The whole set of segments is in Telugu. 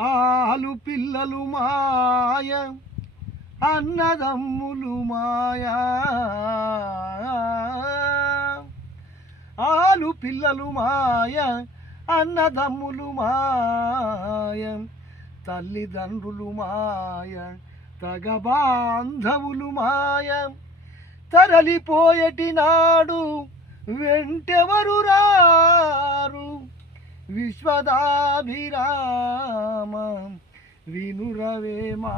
ఆలు పిల్లలు మాయ అన్నదమ్ములు మాయా ఆలు పిల్లలు మాయ అన్నదమ్ములు మాయ తల్లిదండ్రులు మాయ తగ బాంధవులు మాయ తరలిపోయేటి నాడు వెంటెవరు రారు విశ్వదాభిరామ వినురవేమా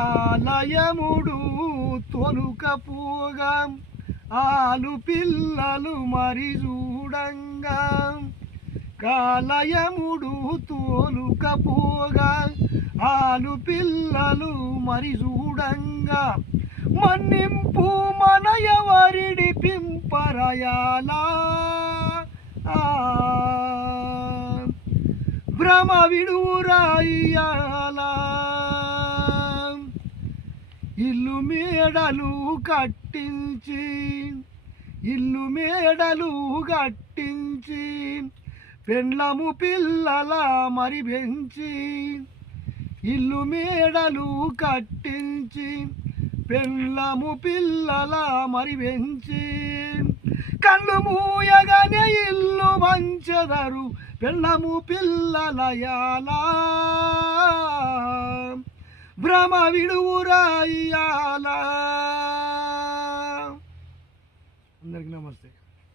కాలయముడు తొలుకపోగా ఆలు పిల్లలు మరి చూడంగా కాలయముడు తోలుకపోగా ఆలు పిల్లలు మరి చూడంగా మన్నింపు మనయవరిడి పింపరయాలా భ్రమ విడురాయాలా ఇల్లు మేడలు కట్టించి పెండ్లము పిల్లల మరి పెంచి ఇల్లు మేడలు కట్టించి పెండ్లము పిల్లల మరి పెంచి కళ్ళు మూయగానే ఇల్లు వంచెదరు పెండ్లము పిల్లలయాలా భ్రమ విడువురాయాలా. అందరికీ నమస్తే.